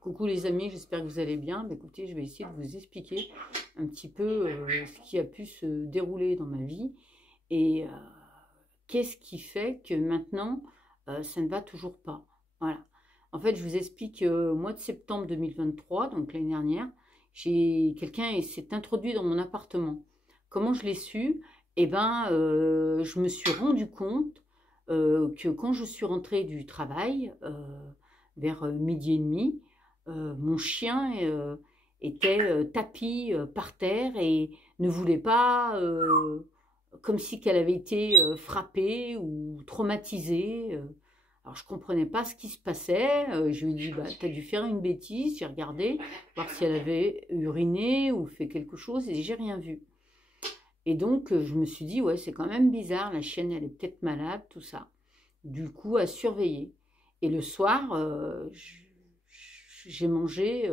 Coucou les amis, j'espère que vous allez bien. Bah, écoutez, je vais essayer de vous expliquer un petit peu ce qui a pu se dérouler dans ma vie et qu'est-ce qui fait que maintenant ça ne va toujours pas. Voilà. En fait, je vous explique, au mois de septembre 2023, donc l'année dernière, quelqu'un s'est introduit dans mon appartement. Comment je l'ai su? Eh ben, je me suis rendu compte que quand je suis rentrée du travail, vers midi et demi, mon chien était tapi par terre et ne voulait pas, comme si qu'elle avait été frappée ou traumatisée. Alors je comprenais pas ce qui se passait. Je lui ai dit, bah, tu as dû faire une bêtise. J'ai regardé, voir si elle avait uriné ou fait quelque chose et j'ai rien vu. Et donc je me suis dit, ouais, c'est quand même bizarre, la chienne, elle est peut-être malade, tout ça. Du coup, à surveiller. Et le soir, j'ai mangé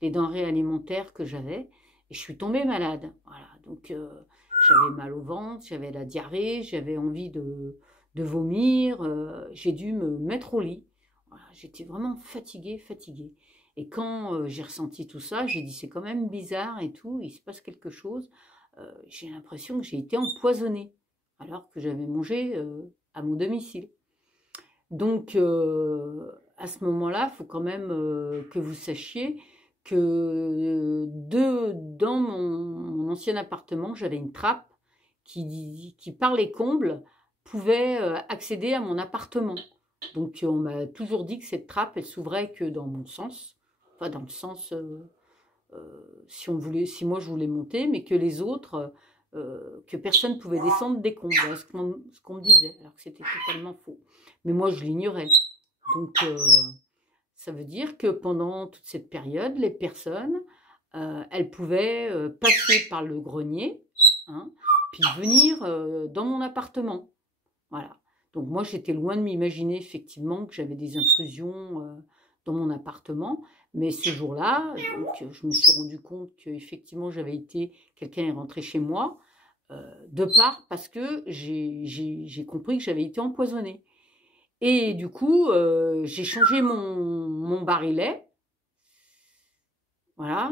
les denrées alimentaires que j'avais et je suis tombée malade. Voilà, donc j'avais mal au ventre, j'avais la diarrhée, j'avais envie de vomir, j'ai dû me mettre au lit. Voilà, j'étais vraiment fatiguée, fatiguée. Et quand j'ai ressenti tout ça, j'ai dit c'est quand même bizarre et tout, il se passe quelque chose. J'ai l'impression que j'ai été empoisonnée alors que j'avais mangé à mon domicile. Donc, à ce moment-là, il faut quand même que vous sachiez que dans mon ancien appartement, j'avais une trappe qui, par les combles, pouvait accéder à mon appartement. Donc, on m'a toujours dit que cette trappe, elle s'ouvrait que dans mon sens, enfin dans le sens si moi je voulais monter, mais que les autres, que personne ne pouvait descendre des combles. Voilà ce qu'on me disait, alors que c'était totalement faux. Mais moi, je l'ignorais. Donc, ça veut dire que pendant toute cette période, les personnes, elles pouvaient passer par le grenier, hein, puis venir dans mon appartement. Voilà. Donc moi, j'étais loin de m'imaginer effectivement que j'avais des intrusions dans mon appartement. Mais ce jour-là, donc, je me suis rendu compte qu'effectivement, quelqu'un est rentré chez moi, de part parce que j'ai compris que j'avais été empoisonnée. Et du coup, j'ai changé mon barillet. Voilà.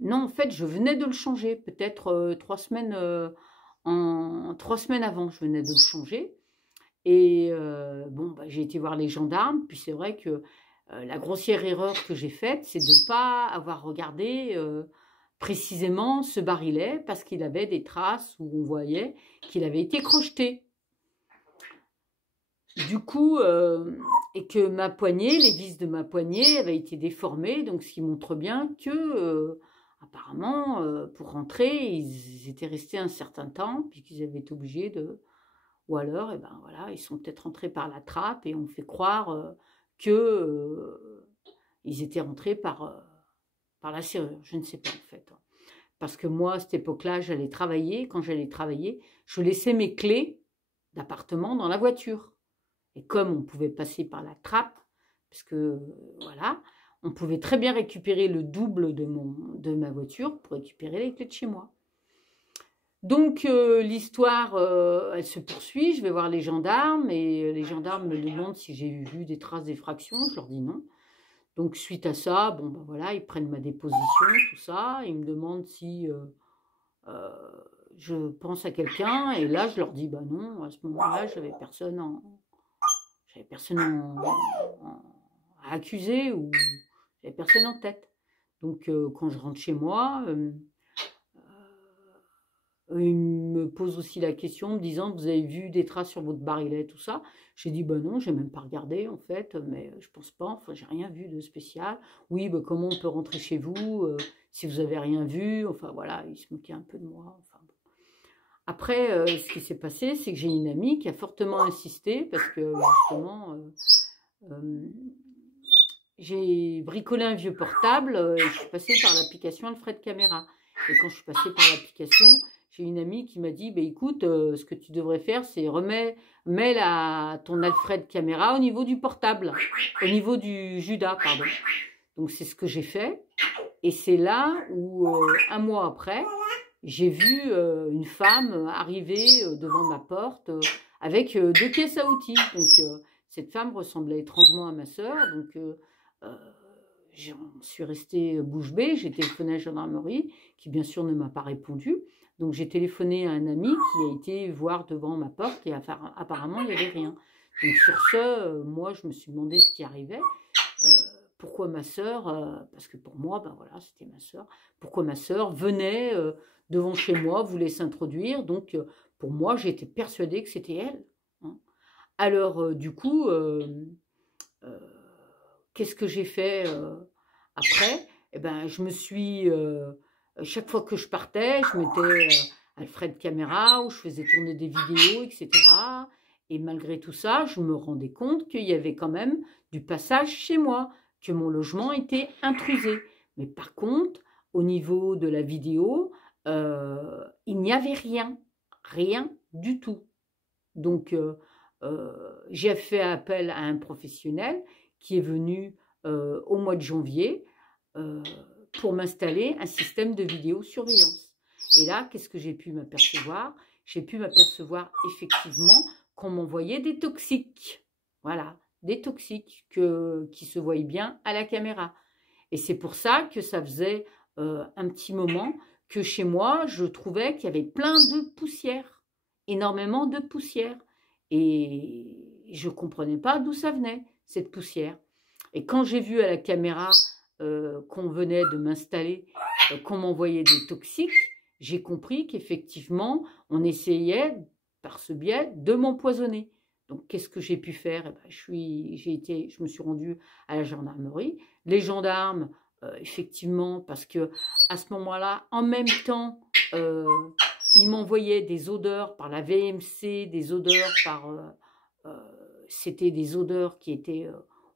Non, en fait, je venais de le changer. Peut-être 3 semaines, 3 semaines avant, je venais de le changer. Et bon, bah, j'ai été voir les gendarmes. Puis c'est vrai que la grossière erreur que j'ai faite, c'est de ne pas avoir regardé précisément ce barillet parce qu'il avait des traces où on voyait qu'il avait été crocheté. Du coup, et que ma poignée, les vis de ma poignée avaient été déformées, donc ce qui montre bien que, apparemment, pour rentrer, ils étaient restés un certain temps, puis qu'ils avaient été obligés de... Ou alors, eh ben, voilà, ils sont peut-être rentrés par la trappe et on fait croire que ils étaient rentrés par la serrure. Je ne sais pas en fait. Parce que moi, à cette époque-là, j'allais travailler. Quand j'allais travailler, je laissais mes clés d'appartement dans la voiture. Et comme on pouvait passer par la trappe, parce que voilà, on pouvait très bien récupérer le double de ma voiture pour récupérer les clés de chez moi. Donc l'histoire, elle se poursuit. Je vais voir les gendarmes et les gendarmes me demandent si j'ai vu des traces d'effraction. Je leur dis non. Donc suite à ça, bon ben voilà, ils prennent ma déposition, tout ça. Ils me demandent si euh, je pense à quelqu'un et là je leur dis bah non. À ce moment-là, j'avais personne à accuser ou j'avais personne en tête. Donc quand je rentre chez moi, il me pose aussi la question me disant vous avez vu des traces sur votre barillet, tout ça. J'ai dit bah non, j'ai même pas regardé en fait, mais je pense pas, enfin j'ai rien vu de spécial. Oui, bah comment on peut rentrer chez vous si vous avez rien vu, enfin voilà, il se moquait un peu de moi. Enfin, bon. Après, ce qui s'est passé, c'est que j'ai une amie qui a fortement insisté parce que justement, j'ai bricolé un vieux portable et je suis passée par l'application Alfred Caméra. Et quand je suis passée par l'application, j'ai une amie qui m'a dit bah, écoute, ce que tu devrais faire, c'est mets ton Alfred Caméra au niveau du portable, au niveau du Judas, pardon. Donc c'est ce que j'ai fait. Et c'est là où, un mois après, j'ai vu une femme arriver devant ma porte avec 2 caisses à outils. Donc cette femme ressemblait étrangement à ma sœur. Donc j'en suis restée bouche bée. J'ai téléphoné à la gendarmerie, qui bien sûr ne m'a pas répondu. Donc j'ai téléphoné à un ami qui a été voir devant ma porte et apparemment il n'y avait rien. Donc sur ce, moi je me suis demandé ce qui arrivait. Pourquoi ma sœur, parce que pour moi, ben voilà, c'était ma sœur, pourquoi ma sœur venait devant chez moi, voulait s'introduire. Donc pour moi, j'étais persuadée que c'était elle, hein. Alors du coup, euh, qu'est-ce que j'ai fait après? Eh ben, je me suis, chaque fois que je partais, je mettais Alfred Caméra où je faisais tourner des vidéos, etc. Et malgré tout ça, je me rendais compte qu'il y avait quand même du passage chez moi, que mon logement était intrusé. Mais par contre, au niveau de la vidéo, il n'y avait rien, rien du tout. Donc, j'ai fait appel à un professionnel qui est venu au mois de janvier euh, pour m'installer un système de vidéosurveillance. Et là, qu'est-ce que j'ai pu m'apercevoir? J'ai pu m'apercevoir effectivement qu'on m'envoyait des toxiques. Voilà, des toxiques qui se voient bien à la caméra. Et c'est pour ça que ça faisait un petit moment que chez moi, je trouvais qu'il y avait plein de poussière, énormément de poussière. Et je ne comprenais pas d'où ça venait, cette poussière. Et quand j'ai vu à la caméra qu'on venait de m'installer, qu'on m'envoyait des toxiques, j'ai compris qu'effectivement, on essayait, par ce biais, de m'empoisonner. Donc, qu'est-ce que j'ai pu faire? Eh ben, je me suis rendue à la gendarmerie. Les gendarmes, effectivement, parce que à ce moment-là, en même temps, ils m'envoyaient des odeurs par la VMC, des odeurs par... c'était des odeurs qui étaient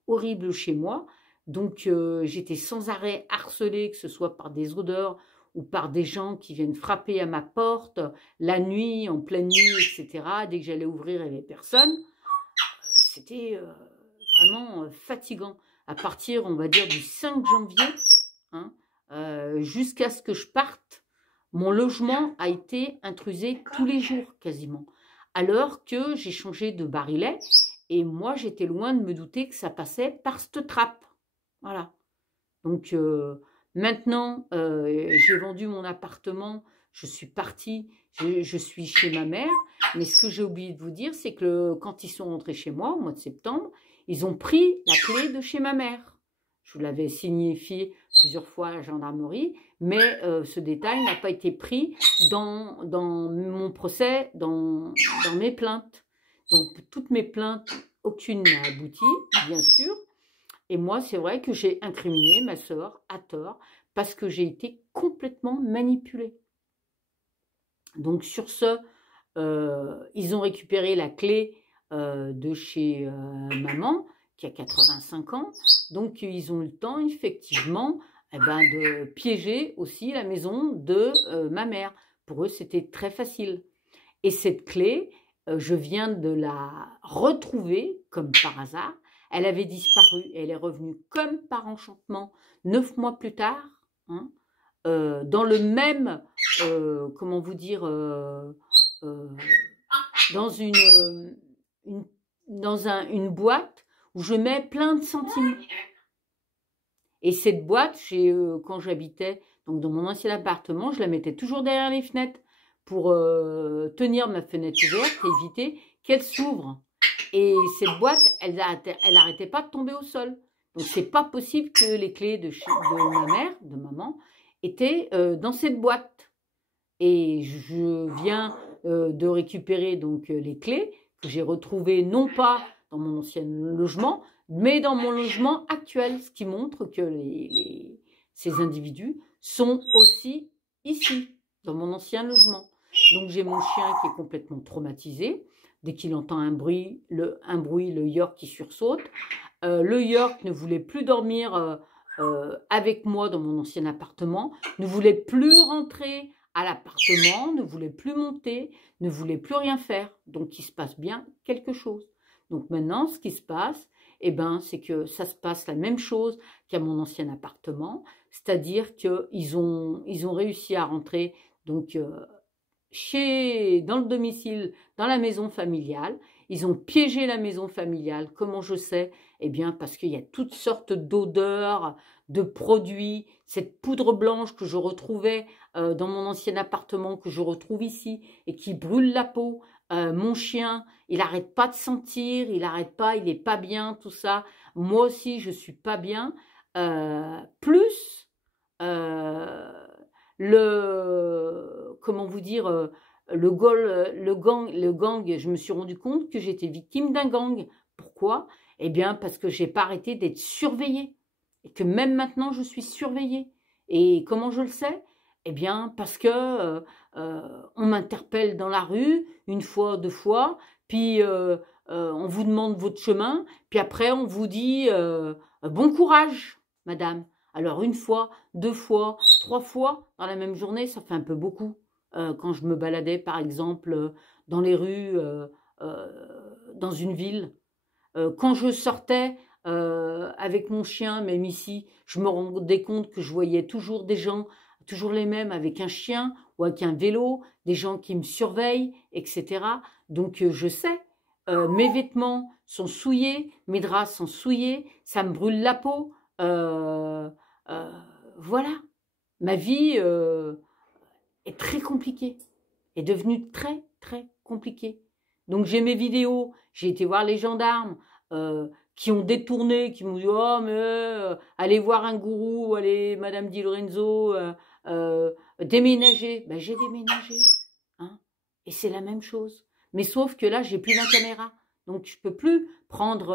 horribles chez moi. Donc, j'étais sans arrêt harcelée, que ce soit par des odeurs ou par des gens qui viennent frapper à ma porte la nuit, en pleine nuit, etc. Dès que j'allais ouvrir, il n'y avait personne. C'était vraiment fatigant. À partir, on va dire, du 5 janvier, hein, jusqu'à ce que je parte, mon logement a été intrusé tous les jours quasiment. Alors que j'ai changé de barillet et moi, j'étais loin de me douter que ça passait par cette trappe. Voilà. Donc maintenant, j'ai vendu mon appartement, je suis partie, je suis chez ma mère. Mais ce que j'ai oublié de vous dire, c'est que quand ils sont rentrés chez moi, au mois de septembre, ils ont pris la clé de chez ma mère. Je vous l'avais signifié plusieurs fois à la gendarmerie, mais ce détail n'a pas été pris dans mon procès, dans mes plaintes. Donc, toutes mes plaintes, aucune n'a abouti, bien sûr. Et moi, c'est vrai que j'ai incriminé ma sœur à tort parce que j'ai été complètement manipulée. Donc, sur ce, ils ont récupéré la clé de chez maman, qui a 85 ans. Donc, ils ont eu le temps, effectivement, de piéger aussi la maison de ma mère. Pour eux, c'était très facile. Et cette clé, je viens de la retrouver, comme par hasard. Elle avait disparu et elle est revenue comme par enchantement 9 mois plus tard, hein, dans le même, comment vous dire, dans une boîte où je mets plein de centimes. Et cette boîte, quand j'habitais donc dans mon ancien appartement, je la mettais toujours derrière les fenêtres pour tenir ma fenêtre ouverte et éviter qu'elle s'ouvre. Et cette boîte, elle n'arrêtait pas de tomber au sol. Donc, c'est pas possible que les clés de ma mère, de maman, étaient dans cette boîte. Et je viens de récupérer donc les clés que j'ai retrouvées non pas dans mon ancien logement, mais dans mon logement actuel, ce qui montre que ces individus sont aussi ici, dans mon ancien logement. Donc j'ai mon chien qui est complètement traumatisé. Dès qu'il entend un bruit, le York qui sursaute. Le York ne voulait plus dormir avec moi dans mon ancien appartement, ne voulait plus rentrer à l'appartement, ne voulait plus monter, ne voulait plus rien faire. Donc il se passe bien quelque chose. Donc maintenant, ce qui se passe, c'est que ça se passe la même chose qu'à mon ancien appartement, c'est-à-dire qu'ils ont réussi à rentrer donc dans le domicile, dans la maison familiale. Ils ont piégé la maison familiale. Comment je sais? Eh bien, parce qu'il y a toutes sortes d'odeurs, de produits, cette poudre blanche que je retrouvais dans mon ancien appartement, que je retrouve ici, et qui brûle la peau. Mon chien, il n'arrête pas de sentir, il n'arrête pas, il n'est pas bien, tout ça. Moi aussi, je ne suis pas bien. Plus comment vous dire, le gang, je me suis rendu compte que j'étais victime d'un gang. Pourquoi? Eh bien, parce que j'ai pas arrêté d'être surveillée. Et que même maintenant, je suis surveillée. Et comment je le sais? Eh bien, parce que on m'interpelle dans la rue, une fois, deux fois, puis on vous demande votre chemin, puis après, on vous dit bon courage, madame. Alors, une fois, deux fois, trois fois dans la même journée, ça fait un peu beaucoup. Quand je me baladais, par exemple, dans les rues, dans une ville. Quand je sortais avec mon chien, même ici, je me rendais compte que je voyais toujours des gens, toujours les mêmes, avec un chien ou avec un vélo, des gens qui me surveillent, etc. Donc, je sais, mes vêtements sont souillés, mes draps sont souillés, ça me brûle la peau. Euh, voilà, ma vie est très compliquée, est devenue très, très compliquée. Donc j'ai mes vidéos, j'ai été voir les gendarmes qui ont détourné, qui m'ont dit « Oh, mais allez voir un gourou, allez, Madame Di Lorenzo, déménager. » Ben, j'ai déménagé, hein, et c'est la même chose. Mais sauf que là, j'ai plus la caméra. Donc je peux plus prendre...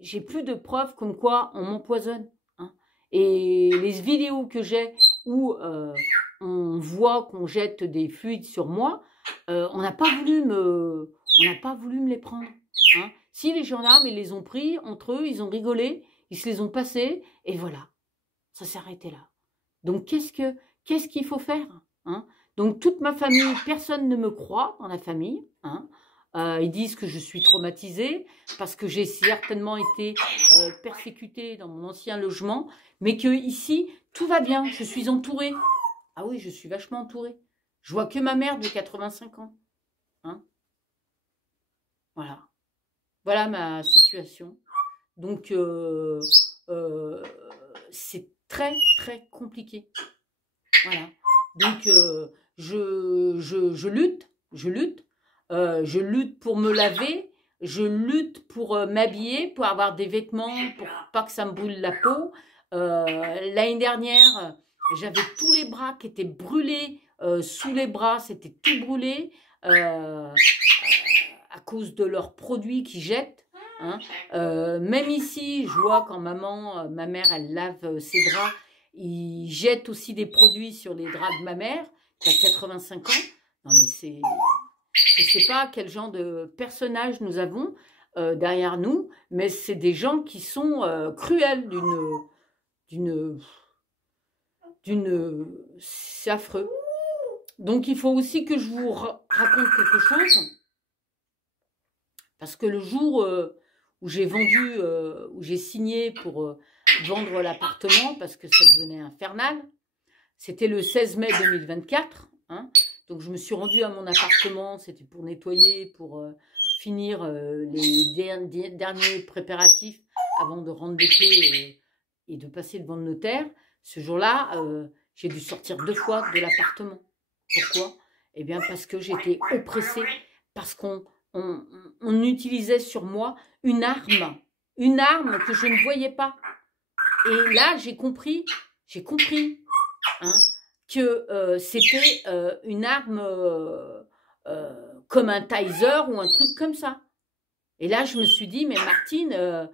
j'ai plus de preuves comme quoi on m'empoisonne. Hein. Et les vidéos que j'ai où on voit qu'on jette des fluides sur moi, on n'a pas voulu me les prendre. Hein. Si les gendarmes, ils les ont pris entre eux, ils ont rigolé, ils se les ont passés, et voilà, ça s'est arrêté là. Donc qu'est-ce qu'il faut faire, hein? Donc toute ma famille, personne ne me croit dans la famille, hein. Ils disent que je suis traumatisée parce que j'ai certainement été persécutée dans mon ancien logement, mais que ici tout va bien, je suis entourée. Ah oui, je suis vachement entourée. Je vois que ma mère de 85 ans. Hein, voilà. Voilà ma situation. Donc, c'est très, très compliqué. Voilà. Donc, je lutte. Je lutte pour me laver. Je lutte pour m'habiller, pour avoir des vêtements, pour pas que ça me brûle la peau. L'année dernière, j'avais tous les bras qui étaient brûlés. Sous les bras, c'était tout brûlé. À cause de leurs produits qu'ils jettent. Hein. Même ici, je vois quand ma mère, elle lave ses draps, ils jettent aussi des produits sur les draps de ma mère, qui a 85 ans. Non mais c'est... Je ne sais pas quel genre de personnage nous avons derrière nous, mais c'est des gens qui sont cruels c'est affreux. Donc il faut aussi que je vous raconte quelque chose. Parce que le jour où j'ai vendu, où j'ai signé pour vendre l'appartement, parce que ça devenait infernal, c'était le 16 mai 2024. Hein, donc je me suis rendue à mon appartement, c'était pour nettoyer, pour finir les derniers préparatifs avant de rendre les clés et de passer devant le notaire. Ce jour-là, j'ai dû sortir 2 fois de l'appartement. Pourquoi? Eh bien parce que j'étais oppressée, parce qu'on utilisait sur moi une arme que je ne voyais pas. Et là, j'ai compris hein, que c'était une arme comme un taser ou un truc comme ça. Et là, je me suis dit, mais Martine,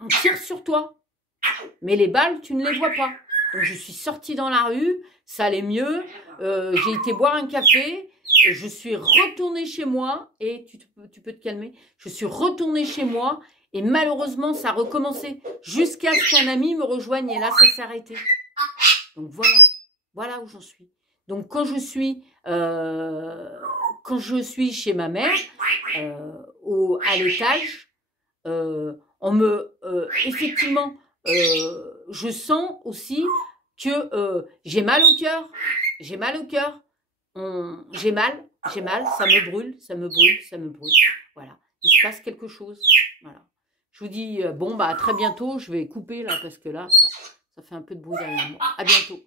on tire sur toi. Mais les balles, tu ne les vois pas. Donc, je suis sortie dans la rue, ça allait mieux. J'ai été boire un café. Je suis retournée chez moi, et tu peux te calmer, je suis retournée chez moi, et malheureusement, ça a recommencé jusqu'à ce qu'un ami me rejoigne, et là, ça s'est arrêté. Donc voilà où j'en suis. Donc quand je suis chez ma mère, à l'étage, effectivement, je sens aussi que j'ai mal au cœur, j'ai mal, ça me brûle, ça me brûle, ça me brûle. Voilà, il se passe quelque chose. Voilà. Je vous dis, bon, bah, à très bientôt. Je vais couper là parce que là, ça fait un peu de bruit derrière moi. À bientôt.